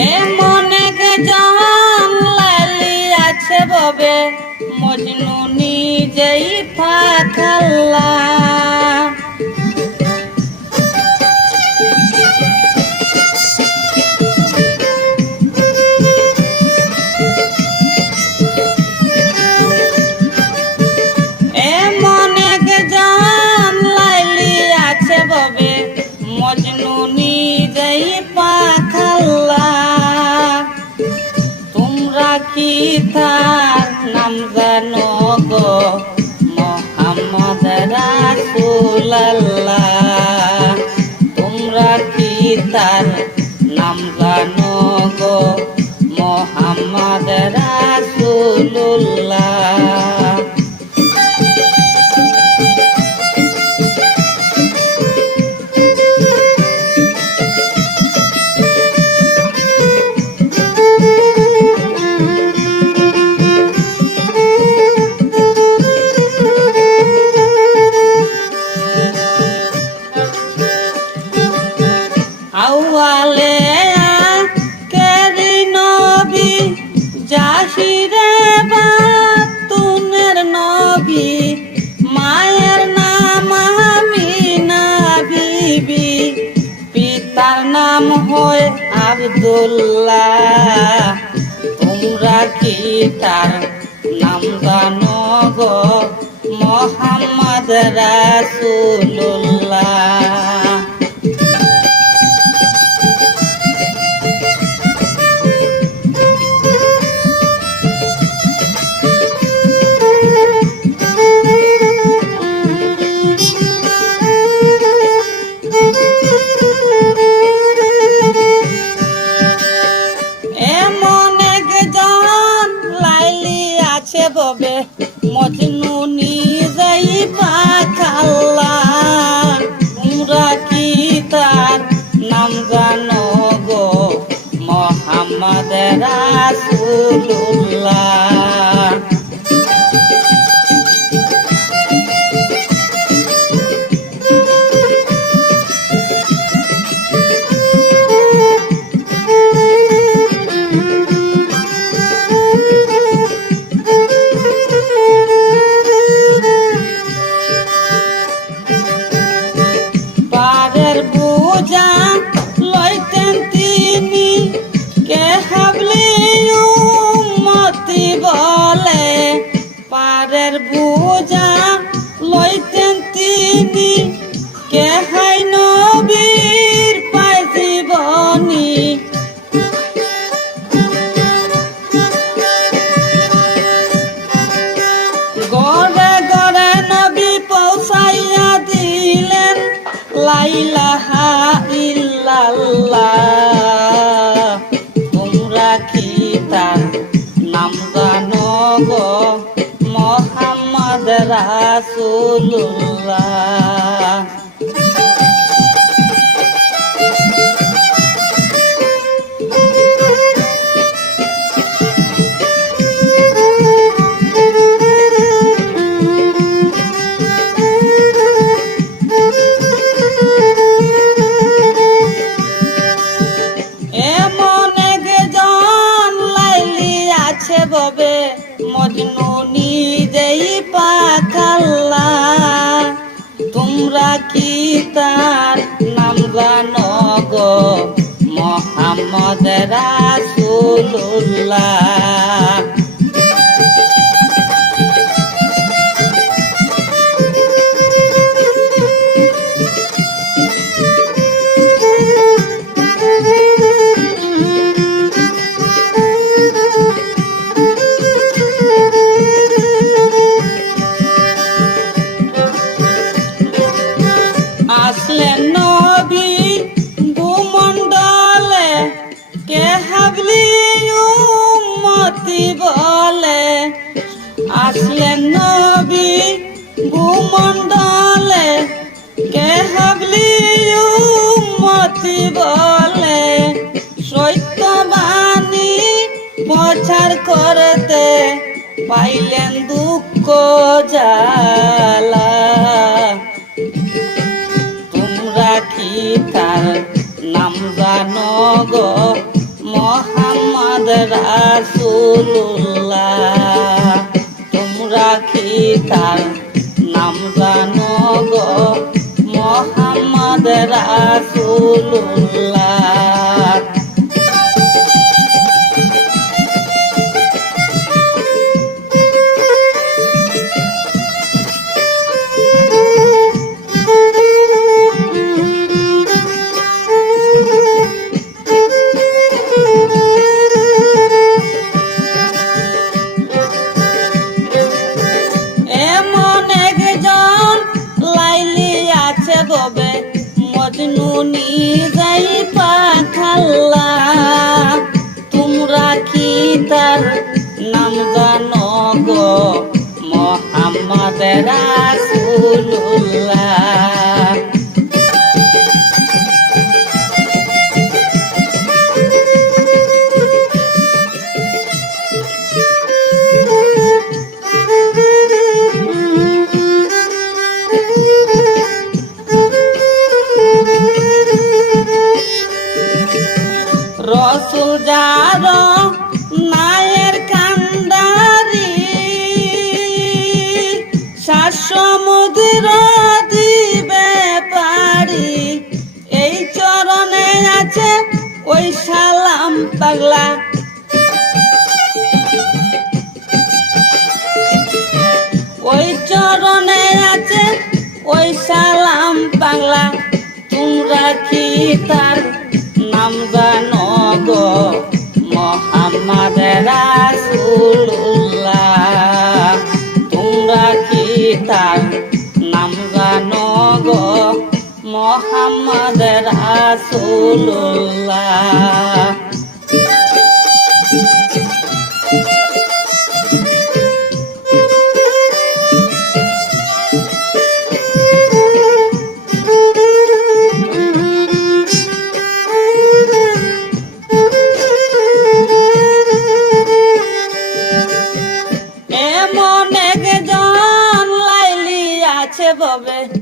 এমন এক জান লালি আছে ববে মজনু নিজেই পাখাল্লা। এমন এক জান লালি আছে ববে মজনু নিজেই পাখাল্লা। তোমরা কি তার নাম জানো গো মোহাম্মদ রাসূলুল্লাহ? তোমরা কি তার নাম জানো গো মোহাম্মদ রাসূলুল্লাহ? আউয়ালে কেরি নবী জাহিরে বাতুনের নবী মায়ের নাম আমিনা বিবি পিতার নাম হয় আব্দুল্লাহ। তোমরা কি তার নাম জানো গো মোহাম্মদ রাসূলুল্লাহ? এমন এক জান লাইলি আছে ববে মজনু নিজেই পাখাল্লা। তোমরা কি তার নাম জানো গো মোহাম্মদ রাসূলুল্লাহ? পারের বোঝা লইতেন তিনি কে হাবলি উম্মতি বলে। পারের বোঝা লইতেন তিনি কে হাই নবীর পায় জীবনী। গড়ে গড়ে নবী পৌঁছাইয়া দিলেন লা ইলাহা ইল্লাল্লাহ। তোমরা কি তার নাম জানো গো মোহাম্মদ রাসূলুল্লাহ? এমন এক জান লাইলি আছে ববে মজনু নিজেই পাখাল্লা। তোমরা কি তার নাম জানো গো মোহাম্মদ রাসূলুল্লাহ? আসলেন নবী ভূমণ্ডলে কে হাবলি উম্মতি বলে। আসলেন নবী ভূমণ্ডলে কে হাবলি উম্মতি বলে। সত্যবাণী প্রচার করতে পাইলেন দুঃখ জ্বালা। তোমরা কি তার নাম জানো গো রাসূলুল্লাহ তোমরা কি তার নাম জানো গো মোহাম্মদ রাসূলুল্লাহ ববে মজনুনি যাই পাখাল্লা তোমরা কি তার নাম জানো গো মোহাম্মদ রাসূলুল্লাহ রসুল যার মায়ের কান্দারি সাত সমুদ্র দিবে পারি এই চরণে আছে ওই সালাম পাগলা ওই চরণে আছে ওই সালাম পাগলা তোমরা কি তার নাম জানো গো মোহাম্মদ রাসূলুল্লাহ তোমরা কি তার নাম জানো গো মোহাম্মদ রাসূলুল্লাহ এমন একজন লাইলি আছে ববে